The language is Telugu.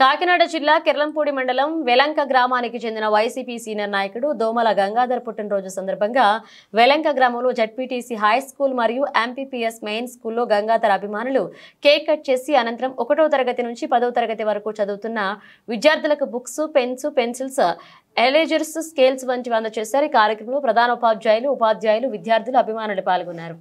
కాకినాడ జిల్లా కిర్లంపూడి మండలం వెలంక గ్రామానికి చెందిన వైసీపీ సీనియర్ నాయకుడు దోమల గంగాధర్ పుట్టినరోజు సందర్భంగా వెలంక గ్రామంలో జడ్పీటీసీ హై స్కూల్ మరియు ఎంపీపీఎస్ మెయిన్ స్కూల్లో గంగాధర్ అభిమానులు కేక్ కట్ చేసి అనంతరం 1వ తరగతి నుంచి 10వ తరగతి వరకు చదువుతున్న విద్యార్థులకు books, pens, pencils, erasers, scales వంటివి అందజేశారు. ఈ కార్యక్రమంలో ప్రధానోపాధ్యాయులు, ఉపాధ్యాయులు, విద్యార్థులు, అభిమానులు పాల్గొన్నారు.